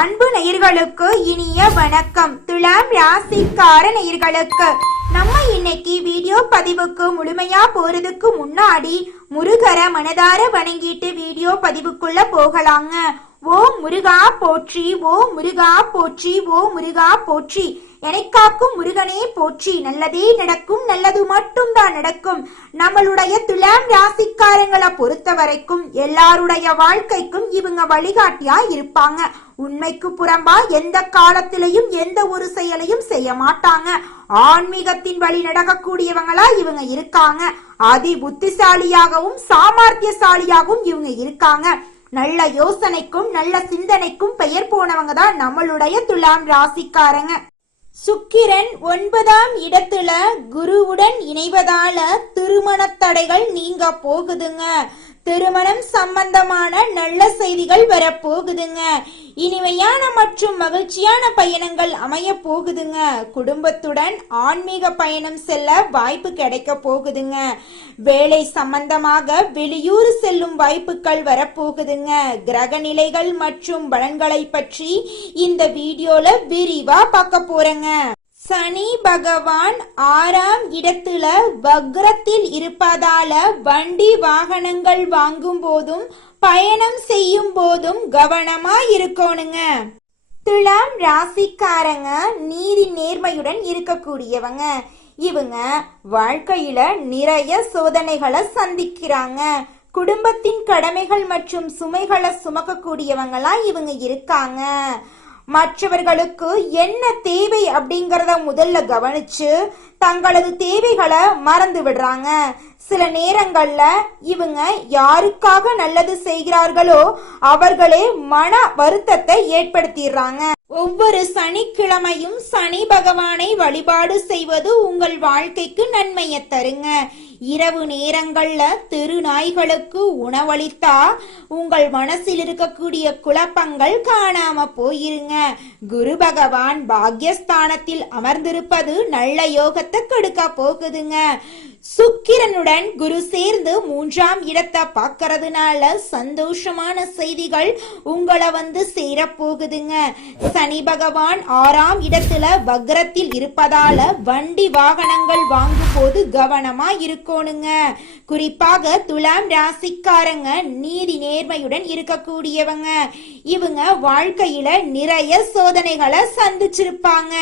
அன்பு நேயர்களுக்கு இனிய வணக்கம். துலாம் ராசிக்கார நேயர்களுக்கு நம்ம இன்னைக்கு வீடியோ பதிவுக்கு முழுமையா போறதுக்கு முன்னாடி முருகரை மனதார வணங்கிட்டு வீடியோ பதிவுக்குள்ள போகலாங்க. ஓ முருகா போற்றி, ஓ முருகா போற்றி, ஓ முருகா போற்றி, எனக்காக்கும் முருகனே போற்றி. நல்லதே நடக்கும், நல்லது மட்டும் தான் நடக்கும். நம்மளுடைய துலாம் ராசிக்காரங்களை பொறுத்த வரைக்கும் எல்லாருடைய வாழ்க்கைக்கும் இவங்க வழிகாட்டியா இருப்பாங்க. உண்மைக்கு புறம்பா எந்த காலத்திலையும் எந்த ஒரு செயலையும் செய்ய மாட்டாங்க. ஆன்மீகத்தின் வழி நடக்கக்கூடியவங்களா இவங்க இருக்காங்க. அதி புத்திசாலியாகவும் சாமர்த்தியசாலியாகவும் இவங்க இருக்காங்க. நல்ல யோசனைக்கும் நல்ல சிந்தனைக்கும் பெயர் போனவங்க தான் நம்மளுடைய துலாம் ராசிக்காரங்க. சுக்கிரன் 9ஆம் இடத்துல குருவுடன் இணைவதால திருமண தடைகள் நீங்க போகுதுங்க. திருமணம் சம்பந்தமான நல்ல செய்திகள் வர போகுதுங்க. இனிமையான மற்றும் மகிழ்ச்சியான பயணங்கள் அமைய போகுதுங்க. குடும்பத்துடன் ஆன்மீக பயணம் செல்ல வாய்ப்பு கிடைக்க போகுதுங்க. வேலை சம்பந்தமாக வெளியூர் செல்லும் வாய்ப்புகள் வரப்போகுதுங்க. கிரக நிலைகள் மற்றும் பலன்களை பற்றி இந்த வீடியோல விரிவா பார்க்க போறேங்க. சனி பகவான் 6ஆம் இடத்துல வக்ரத்தில் இருப்பதால வண்டி வாகனங்கள் வாங்கும் போதும் பயணம் செய்யும் போதும் கவனமா இருக்கணுங்க. துலாம் ராசிக்காரங்க நீதி நேர்மையுடன் இருக்கக்கூடியவங்க. இவங்க வாழ்க்கையில நிறைய சோதனைகளை சந்திக்கிறாங்க. குடும்பத்தின் கடமைகள் மற்றும் சுமைகளை சுமக்கக்கூடியவங்களா இவங்க இருக்காங்க. மற்றவர்களுக்கு என்ன தேவை அப்படிங்கறத முதல்ல கவனிச்சு தங்களது தேவைகளை மறந்து விடுறாங்க. சில நேரங்கள்ல இவங்க யாருக்காக நல்லது செய்கிறார்களோ அவர்களே மன வருத்தத்தை ஏற்படுத்திடுறாங்க. ஒவ்வொரு சனிக்கிழமையும் சனி பகவானை வழிபாடு செய்வது உங்கள் வாழ்க்கைக்கு நன்மையை தருங்க. இரவு நேரங்கள்ல தெரு நாய்களுக்கு உணவளித்தா உங்கள் மனசில் இருக்கக்கூடிய குழப்பங்கள் காணாம போயிருங்க. குரு பகவான் பாக்யஸ்தானத்தில் அமர்ந்திருப்பது நல்ல யோகத்தை கொடுக்க போகுதுங்க. சுக்கிரனுடன் குரு சேர்ந்து 3ஆம் இடத்தை பார்க்கறதுனால சந்தோஷமான செய்திகள் உங்களை வந்து சேர போகுதுங்க. சனி பகவான் 6ஆம் இடத்துல வக்ரத்தில் இருப்பதால வண்டி வாகனங்கள் வாங்கும் போது கவனமா இருக்கணுங்க. குறிப்பாக துலாம் ராசிக்காரங்க நீதி நேர்மையுடன் இருக்கக்கூடியவங்க. இவங்க வாழ்க்கையில நிறைய சோதனைகளை சந்திச்சிருப்பாங்க.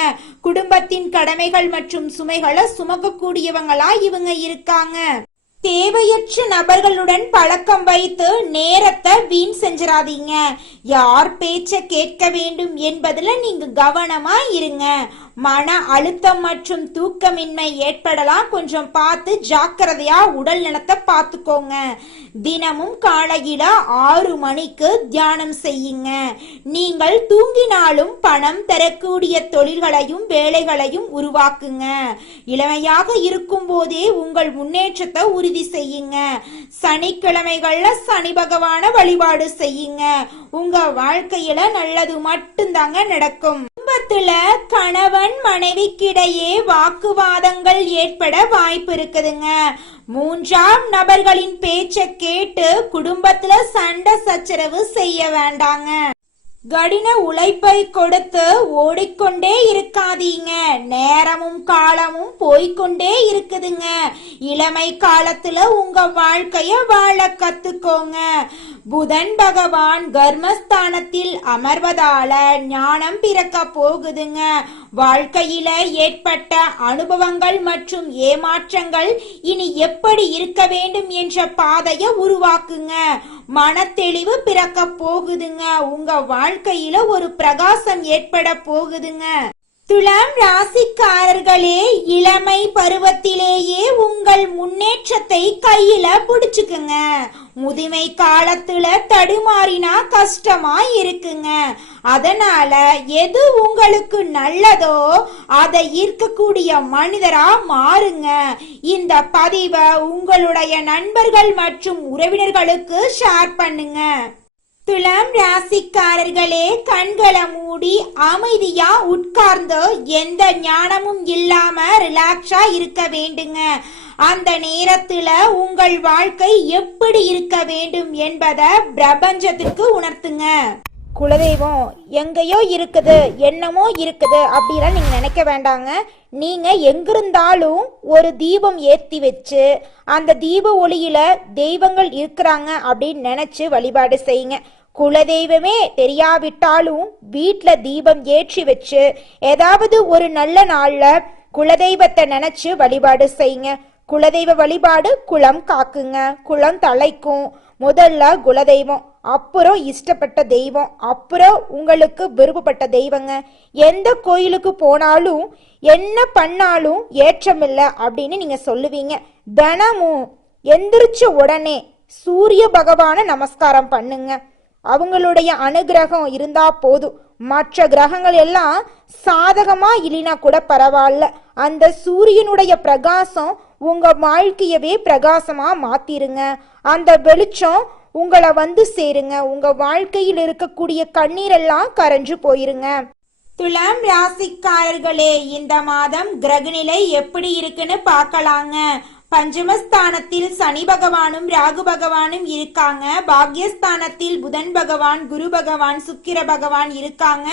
குடும்பத்தின் கடமைகள் மற்றும் சுமைகளை சுமக்கக்கூடியவங்களா இவங்க இருக்காங்க. தேவையற்ற நபர்களுடன் பழக்கம் வைத்து நேரத்தை வீண் செஞ்சிடாதீங்க. யார் பேச்ச கேட்க வேண்டும் என்பதுல நீங்க கவனமா இருங்க. மன அழுத்தம் மற்றும் தூக்கமின்மை ஏற்படலாம். கொஞ்சம் பார்த்து ஜாக்கிரதையா உடல் நலத்தை பார்த்துக்கோங்க. தினமும் காலையில 6 மணிக்கு தியானம் செய்யுங்க. நீங்கள் தூங்கினாலும் பணம் தரக்கூடிய தொழில்களையும் வேலைகளையும் உருவாக்குங்க. இளமையாக இருக்கும் போதே உங்கள் முன்னேற்றத்தை உறுதி செய்யுங்க. சனிக்கிழமைகள்ல சனி பகவான வழிபாடு செய்யுங்க. உங்க வாழ்க்கையில நல்லது மட்டும்தாங்க நடக்கும். குடும்பத்துல கணவன் மனைவிக்கிடையே வாக்குவாதங்கள் ஏற்பட வாய்ப்பு இருக்குதுங்க. 3ஆம் நபர்களின் பேச்ச கேட்டு குடும்பத்துல சண்டை சச்சரவு செய்ய வேண்டாங்க. கடின உழைப்பை கொடுத்து ஓடிக்கொண்டே இருக்காதீங்க. நேரமும் காலமும் போய்கொண்டே இருக்குதுங்க. இளமை காலத்துல உங்க வாழ்க்கைய வாழ கத்துக்கோங்க. புதன் பகவான் கர்மஸ்தானத்தில் அமர்வதால ஞானம் பிறக்க போகுதுங்க. வாழ்க்கையில ஏற்பட்ட அனுபவங்கள் மற்றும் ஏமாற்றங்கள் இனி எப்படி இருக்க வேண்டும் என்ற பாதையை உருவாக்குங்க. மனத்தெளிவு பிறக்க போகுதுங்க. உங்க வாழ்க்கையில ஒரு பிரகாசம் ஏற்பட போகுதுங்க. துலாம் ராசிக்காரர்களே, இளமை பருவத்திலேயே உங்கள் முன்னேற்றத்தை கையில புடிச்சுக்குங்க. முதுமை காலத்துல தடுமாறினா கஷ்டமா இருக்குங்க. அதனால எது உங்களுக்கு நல்லதோ அதை ஈர்க்கக்கூடிய மனிதரா மாறுங்க. இந்த பதிவை உங்களுடைய நண்பர்கள் மற்றும் உறவினர்களுக்கு ஷேர் பண்ணுங்க. துலாம் ராசிக்காரர்களே, கண்களை மூடி அமைதியா உட்கார்ந்து எந்த ஞானமும் இல்லாம ரிலாக்ஸா இருக்க வேண்டுங்க. அந்த நேரத்துல உங்கள் வாழ்க்கை எப்படி இருக்க வேண்டும் என்பதை பிரபஞ்சத்திற்கு உணர்த்துங்க. குலதெய்வம் எங்கேயோ இருக்குது, என்னமோ இருக்குது அப்படிலாம் நீங்க நினைக்க வேண்டாங்க. நீங்க எங்கிருந்தாலும் ஒரு தீபம் ஏற்றி வச்சு அந்த தீப ஒளியில தெய்வங்கள் இருக்கிறாங்க அப்படின்னு நினைச்சு வழிபாடு செய்யுங்க. குலதெய்வமே தெரியாவிட்டாலும் வீட்டில் தீபம் ஏற்றி வச்சு ஏதாவது ஒரு நல்ல நாள்ல குலதெய்வத்தை நினைச்சு வழிபாடு செய்யுங்க. குலதெய்வ வழிபாடு குலம் காக்குங்க, குலம் தலைக்கும். முதல்ல குலதெய்வம், அப்புறம் இஷ்டப்பட்ட தெய்வம், அப்புறம் உங்களுக்கு விருப்பப்பட்ட தெய்வங்க. எந்த கோயிலுக்கு போனாலும் என்ன பண்ணாலும் ஏற்றமில்லை அப்படின்னு நீங்க சொல்லுவீங்க. தினமும் எந்திரிச்ச உடனே சூரிய பகவானை நமஸ்காரம் பண்ணுங்க. அவங்களுடைய அனுகிரகம் இருந்தா போதும். மற்ற கிரகங்கள் எல்லாம் சாதகமா இல்லைனா கூட பரவாயில்ல, அந்த சூரியனுடைய பிரகாசம் உங்க வாழ்க்கையவே பிரகாசமா மாத்திருங்க. அந்த வெளிச்சம் உங்களை வந்து சேருங்க. உங்க வாழ்க்கையில் இருக்கக்கூடிய கண்ணீரெல்லாம் கரைஞ்சு போயிருங்க. துலாம் ராசிக்காரர்களே, இந்த மாதம் கிரகநிலை எப்படி இருக்குன்னு பார்க்கலாங்க. பஞ்சமஸ்தானத்தில் சனி பகவானும் ராகு பகவானும் இருக்காங்க. பாக்யஸ்தானத்தில் புதன் பகவான், குரு பகவான், சுக்கிர பகவான் இருக்காங்க.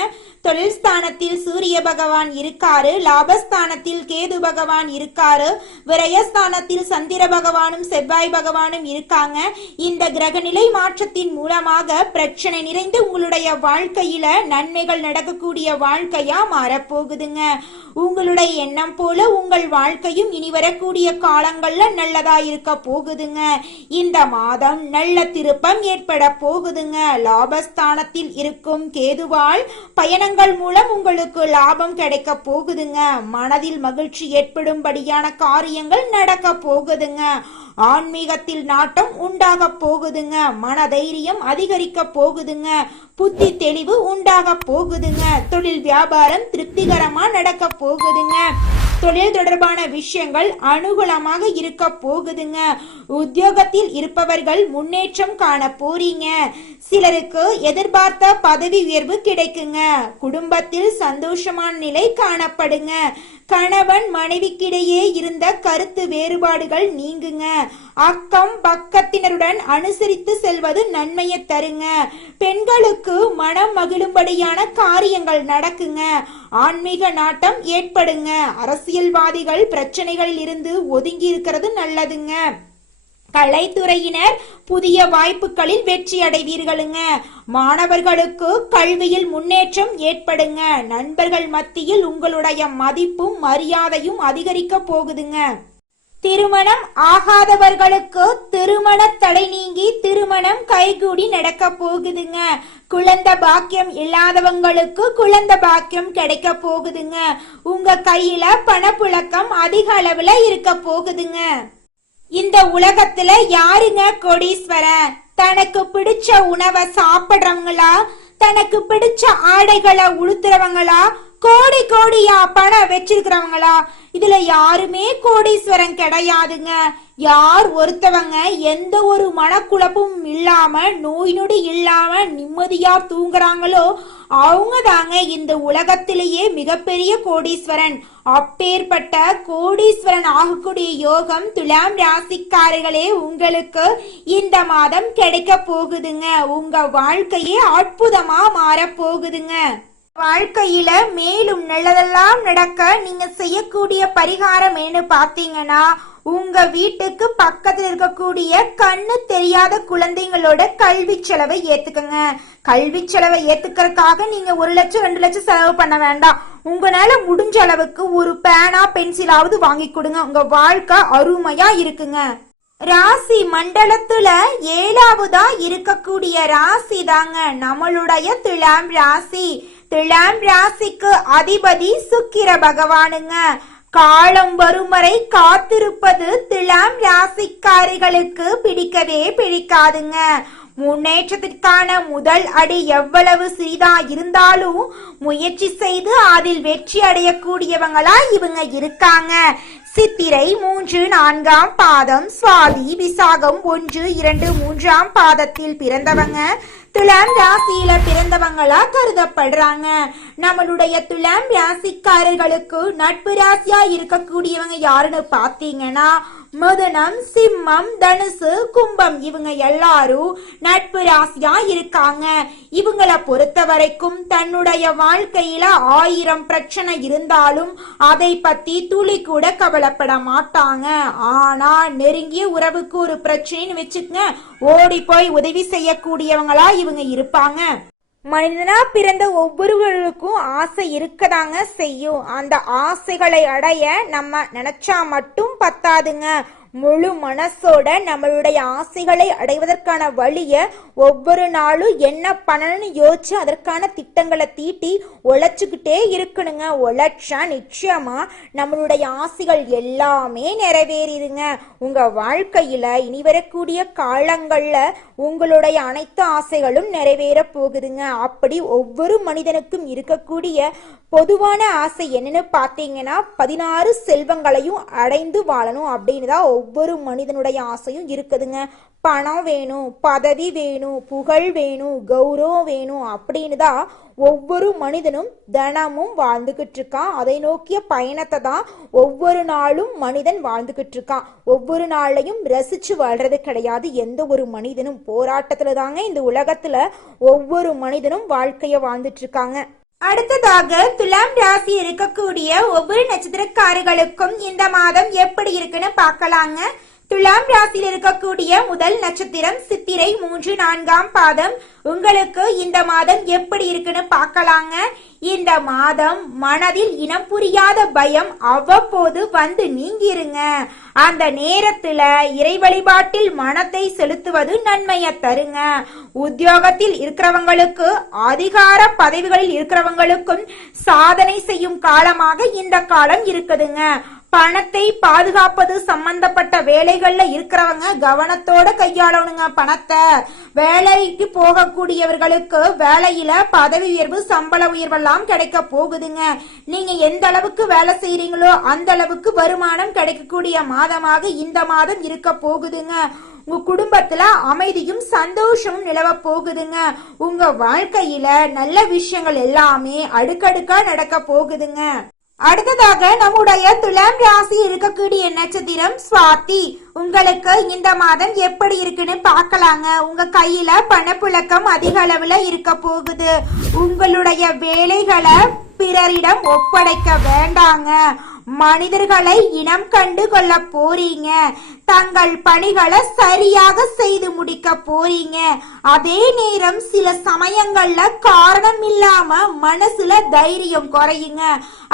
தொழில் ஸ்தானத்தில் சூரிய பகவான் இருக்காரு. லாபஸ்தானத்தில் கேது பகவான் இருக்காரு. விரயஸ்தானத்தில் சந்திர பகவானும் செவ்வாய் பகவானும் இருக்காங்க. இந்த கிரகநிலை மாற்றத்தின் மூலமாக பிரச்சனை நிறைந்து உங்களுடைய வாழ்க்கையில நன்மைகள் நடக்கக்கூடிய வாழ்க்கையா மாறப்போகுதுங்க. உங்களுடைய எண்ணம் போல உங்கள் வாழ்க்கையும் இனி வரக்கூடிய காலங்கள்ல நல்லதா இருக்க போகுதுங்க. இந்த மாதம் நல்ல திருப்பம் ஏற்பட போகுதுங்க. லாபஸ்தானத்தில் இருக்கும் கேதுவால் பயணங்கள் மூலம் உங்களுக்கு லாபம் கிடைக்க போகுதுங்க. மனதில் மகிழ்ச்சி ஏற்படும்படியான காரியங்கள் நடக்க போகுதுங்க. ஆன்மீகத்தில் நாட்டம் உண்டாக போகுதுங்க. மனதைரியம் அதிகரிக்க போகுதுங்க. புத்தி தெளிவு உண்டாக போகுதுங்க. தொழில் வியாபாரம் திருப்திகரமா நடக்க போகுதுங்க. தொழில் தொடர்பான விஷயங்கள் அனுகூலமாக இருக்க போகுதுங்க. உத்தியோகத்தில் இருப்பவர்கள் முன்னேற்றம் காண போறீங்க. சிலருக்கு எதிர்பார்த்த பதவி உயர்வு கிடைக்குங்க. குடும்பத்தில் சந்தோஷமான நிலை காணப்படுங்க. கணவன் மனைவிக்கிடையே இருந்த கருத்து வேறுபாடுகள் நீங்குங்க. அக்கம் பக்கத்தினருடன் அனுசரித்து செல்வது நன்மையை தருங்க. பெண்களுக்கு மனம் மகிழும்படியான காரியங்கள் நடக்குங்க. ஆன்மீக நாட்டம் ஏற்படுங்க. அரசியல்வாதிகள் பிரச்சனைகளில் இருந்து ஒதுங்கி இருக்கிறது நல்லதுங்க. கலைத்துறையினர் புதிய வாய்ப்புகளில் வெற்றி அடைவீர்களுங்க. மாணவர்களுக்கு கல்வியில் முன்னேற்றம் ஏற்படுங்க. நண்பர்கள் மத்தியில் உங்களுடைய மதிப்பும் மரியாதையும் அதிகரிக்க போகுதுங்க. திருமணம் ஆகாதவர்களுக்கு திருமண தடை நீங்கி திருமணம் கைகூடி நடக்க போகுதுங்க. குழந்தை பாக்கியம் இல்லாதவங்களுக்கு குழந்தை பாக்கியம் கிடைக்க போகுதுங்க. உங்க கையில பணப்புழக்கம் அதிக அளவுல இருக்க போகுதுங்க. இந்த உலகத்துல யாருங்க கோடீஸ்வரன்? தனக்கு பிடிச்ச உணவை சாப்பிடுறவங்களா, தனக்கு பிடிச்ச ஆடைகளை உடுத்துறவங்களா, கோடி கோடியா பணம் வச்சிருக்கிறவங்களா? இதுல யாருமே கோடீஸ்வரன் கிடையாதுங்க. யார் ஒருத்தவங்க எந்த ஒரு மனக்குழப்பமும் இல்லாம நோய் நொடி இல்லாம நிம்மதியா தூங்குறாங்களோ அவங்க தாங்க இந்த உலகத்திலேயே மிகப்பெரிய கோடீஸ்வரன். அப்பேற்பட்ட கோடீஸ்வரன் ஆகக்கூடிய யோகம் துலாம் ராசிக்காரர்களே உங்களுக்கு இந்த மாதம் கிடைக்க போகுதுங்க. உங்க வாழ்க்கையே அற்புதமா மாற போகுதுங்க. வாழ்க்கையில மேலும் நல்லதெல்லாம் நடக்க நீங்க செய்யக்கூடிய பரிகாரம் என்ன பாத்தீங்கன்னா, உங்க வீட்டுக்கு பக்கத்துல இருக்கக்கூடிய கண்ணு தெரியாத குழந்தைங்களோட கல்வி செலவை ஏத்துக்கங்க. கல்வி செலவை ஏத்துக்கிறதுக்காக நீங்க 1 லட்சம் 2 லட்சம் செலவு பண்ண வேண்டாம். உங்களால முடிஞ்ச அளவுக்கு ஒரு பேனா பென்சிலாவது வாங்கி கொடுங்க. உங்க வாழ்க்கை அருமையா இருக்குங்க. ராசி மண்டலத்துல 7வதா இருக்கக்கூடிய ராசி தாங்க நம்மளுடைய துலாம் ராசி. துலாம் ராசிக்கு அதிபதி சுக்கிர பகவானுங்க. காலம் வரும் வரை காத்திருப்பது துலாம் ராசிக்காரிகளுக்கு பிடிக்கவே பிடிக்காதுங்க. முன்னேற்றத்திற்கான முதல் அடி எவ்வளவு சிறிதா இருந்தாலும் முயற்சி செய்து அதில் வெற்றி அடையக்கூடியவங்களா இவங்க இருக்காங்க. சித்திரை 3, 4ஆம் பாதம், சுவாதி, விசாகம் 1, 2, 3ஆம் பாதத்தில் பிறந்தவங்க துலாம் ராசியில பிறந்தவங்களா கருதப்படுறாங்க. நம்மளுடைய துலாம் ராசிக்காரர்களுக்கு நட்பு ராசியா இருக்கக்கூடியவங்க யாருன்னு பாத்தீங்கன்னா, மிதுனம், சிம்மம், தனுசு, கும்பம் இவங்க எல்லாரும் நட்பு ராசியா இருக்காங்க. இவங்களை பொறுத்த வரைக்கும் தன்னுடைய வாழ்க்கையில 1000 பிரச்சனை இருந்தாலும் அதை பத்தி துளி கூட கவலைப்பட மாட்டாங்க. ஆனா நெருங்கிய உறவுக்கு ஒரு பிரச்சனைன்னு வச்சுக்கங்க, ஓடி போய் உதவி செய்யக்கூடியவங்களா இவங்க இருப்பாங்க. மனிதனா பிறந்த ஒவ்வொருவருக்கும் ஆசை இருக்கதாங்க செய்யும். அந்த ஆசைகளை அடைய நம்ம நினைச்சா மட்டும் பத்தாதுங்க. முழு மனசோட நம்மளுடைய ஆசைகளை அடைவதற்கான வழிய ஒவ்வொரு நாளும் என்ன பண்ணணும்னு யோசிச்சு அதற்கான திட்டங்களை தீட்டி உழைச்சுக்கிட்டே இருக்கணுங்க. உழைச்சா நிச்சயமா நம்மளுடைய ஆசைகள் எல்லாமே நிறைவேறிடுங்க. உங்க வாழ்க்கையில இனி வரக்கூடிய காலங்கள்ல உங்களுடைய அனைத்து ஆசைகளும் நிறைவேற போகுதுங்க. அப்படி ஒவ்வொரு மனிதனுக்கும் இருக்கக்கூடிய பொதுவான ஆசை என்னன்னு பார்த்தீங்கன்னா 16 செல்வங்களையும் அடைந்து வாழணும் அப்படின்னு தான் ஒவ்வொரு மனிதனுடைய ஆசையும் இருக்குதுங்க. பணம் வேணும், பதவி வேணும், புகழ் வேணும், கௌரவம் வேணும் அப்படின்னு தான் ஒவ்வொரு மனிதனும் தினமும் வாழ்ந்துகிட்டு இருக்கான். அதை நோக்கிய பயணத்தை தான் ஒவ்வொரு நாளும் மனிதன் வாழ்ந்துகிட்டு இருக்கான். ஒவ்வொரு நாளையும் ரசிச்சு வாழ்றது கிடையாது. எந்த ஒரு மனிதனும் போராட்டத்துல தாங்க இந்த உலகத்துல ஒவ்வொரு மனிதனும் வாழ்க்கைய வாழ்ந்துட்டு இருக்காங்க. அடுத்ததாக துலாம் ராசி இருக்கக்கூடிய ஒவ்வொரு நட்சத்திரக்காரர்களுக்கும் இந்த மாதம் எப்படி இருக்குன்னு பார்க்கலாங்க. துலாம் ராசியில் இருக்கக்கூடிய முதல் நட்சத்திரம் சித்திரை 3, 4ஆம் பாதம். உங்களுக்கு இந்த மாதம் எப்படி இருக்குன்னு பார்க்கலாங்க. இந்த மாதம் மனதில் இனம் புரியாத பயம் அவ்வப்போது வந்து நீங்கிருங்க. அந்த நேரத்துல இறை வழிபாட்டில் மனத்தை செலுத்துவது நன்மையை தருங்க. உத்தியோகத்தில் இருக்கிறவங்களுக்கு, அதிகார பதவிகளில் இருக்கிறவங்களுக்கும் சாதனை செய்யும் காலமாக இந்த காலம் இருக்குதுங்க. பணத்தை பாதுகாப்பது சம்பந்தப்பட்ட வேலைகள்ல இருக்கிறவங்க கவனத்தோட கையாளணுங்க. பணத்தை வேலைக்கு போகக்கூடியவர்களுக்கு வேலையில பதவி உயர்வு, சம்பள உயர்வெல்லாம் கிடைக்க போகுதுங்க. நீங்க எந்த அளவுக்கு வேலை செய்யறீங்களோ அந்த அளவுக்கு வருமானம் கிடைக்கக்கூடிய மாதமாக இந்த மாதம் இருக்க போகுதுங்க. உங்க குடும்பத்துல அமைதியும் சந்தோஷமும் நிலவ போகுதுங்க. உங்க வாழ்க்கையில நல்ல விஷயங்கள் எல்லாமே அடுக்கடுக்கா நடக்க போகுதுங்க. அடுத்ததாக நம்முடைய துலாம் ராசி இருக்கக்கூடிய நட்சத்திரம் சுவாதி. உங்களுக்கு இந்த மாதம் எப்படி இருக்குன்னு பார்க்கலாங்க. உங்க கையில பணப்புழக்கம் அதிக அளவுல இருக்க போகுது. உங்களுடைய வேலைகளை பிறரிடம் ஒப்படைக்க வேண்டாங்க. மனிதர்களை இனம் கண்டு கொள்ள போறீங்க. தங்கள் பணிகளை சரியாக செய்து முடிக்க போறீங்க. அதே நேரம் சில சமயங்கள்ல காரணம் இல்லாம மனசுல தைரியம் குறையுங்க.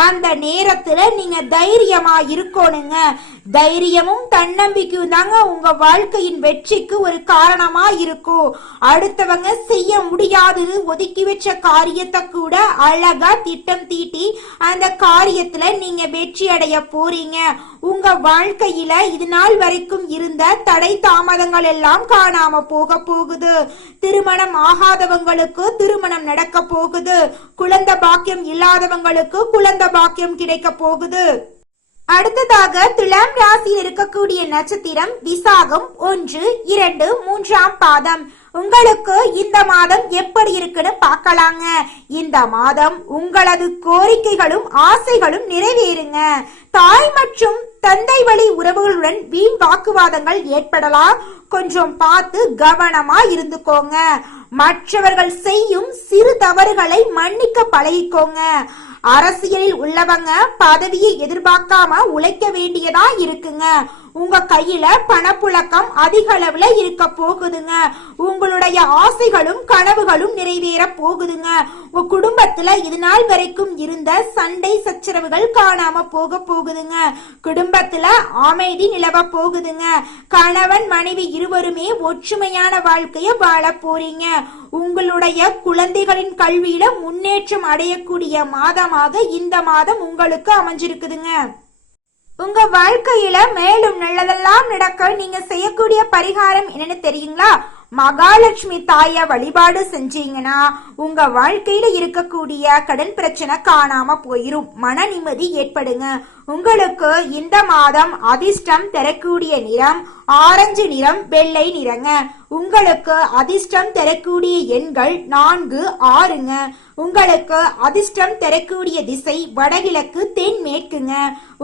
அந்த நேரத்துல நீங்க தைரியமா இருக்கணுங்க. தைரியமும் தன்னம்பிக்கையும் தாங்க உங்க வாழ்க்கையின் வெற்றிக்கு ஒரு காரணமா இருக்கும். அடுத்தவங்க செய்ய முடியாதது ஒதுக்கி வச்ச காரியத்தை கூட அழகா திட்டம் தீட்டி அந்த காரியத்துல நீங்க வெற்றி அடைய போறீங்க. உங்க வாழ்க்கையில இது நாள் வரைக்கும் இருந்த தடை தாமதங்கள் எல்லாம் காணாம போக போகுது. திருமணம் ஆகாதவங்களுக்கு திருமணம் நடக்க போகுது. குழந்தை பாக்கியம் இல்லாதவங்களுக்கு குழந்தை பாக்கியம் கிடைக்க போகுது. அடுத்ததாக துலாம் ராசியில் இருக்கக்கூடிய நட்சத்திரம் விசாகம் 1, 2, 3ஆம் பாதம். உங்களுக்கு இந்த மாதம் எப்படி இருக்குன்னு பார்க்கலாங்க. இந்த மாதம் உங்களது கோரிக்கைகளும் ஆசைகளும் நிறைவேறுங்க. தாய் மற்றும் தந்தை வழி உறவுகளுடன் வீண் வாக்குவாதங்கள் ஏற்படலாம். கொஞ்சம் பார்த்து கவனமா இருந்துக்கோங்க. மற்றவர்கள் செய்யும் சிறு தவறுகளை மன்னிக்க பழகிக்கோங்க. அரசியலில் உள்ளவங்க பதவியை எதிர்பார்க்காம உழைக்க வேண்டியதா இருக்குங்க. உங்க கையில பணப்புழக்கம் அதிக அளவுல இருக்க போகுதுங்க. உங்களுடைய ஆசைகளும் கனவுகளும் நிறைவேற போகுதுங்க. உங்க குடும்பத்துல இது நாள் வரைக்கும் இருந்த சண்டை சச்சரவுகள் காணாம போக போகுதுங்க. குடும்பத்துல அமைதி நிலவ போகுதுங்க. கணவன் மனைவி இருவருமே ஒற்றுமையான வாழ்க்கைய வாழ போறீங்க. உங்களுடைய குழந்தைகளின் கல்வியில முன்னேற்றம் அடையக்கூடிய மாதமாக இந்த மாதம் உங்களுக்கு அமைஞ்சிருக்குதுங்க. உங்க வாழ்க்கையில மேலும் நல்லதெல்லாம் நடக்க நீங்க செய்யக்கூடிய பரிகாரம் என்னன்னு தெரியுங்களா? மகாலட்சுமி தாய வழிபாடு செஞ்சீங்கன்னா உங்க வாழ்க்கையில இருக்கக்கூடிய கடன் பிரச்சனை காணாம போயிரும். மன நிம்மதி ஏற்படுங்க. உங்களுக்கு இந்த மாதம் அதிர்ஷ்டம் தரக்கூடிய நிறம் ஆரஞ்சு நிறம், வெள்ளை நிறங்க. உங்களுக்கு அதிர்ஷ்டம் தரக்கூடிய எண்கள் 4, 6ங்க. உங்களுக்கு அதிர்ஷ்டம் தரக்கூடிய திசை வடகிழக்கு, தென்மேற்குங்க.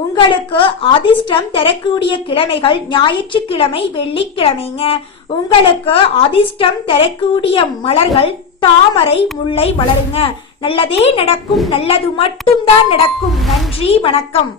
உங்களுக்கு அதிர்ஷ்டம் தரக்கூடிய கிழமைகள் ஞாயிற்றுக்கிழமை, வெள்ளிக்கிழமைங்க. உங்களுக்கு அதிர்ஷ்டம் தரக்கூடிய மலர்கள் தாமரை, முல்லை மலருங்க. நல்லதே நடக்கும், நல்லது மட்டும்தான் நடக்கும். நன்றி, வணக்கம்.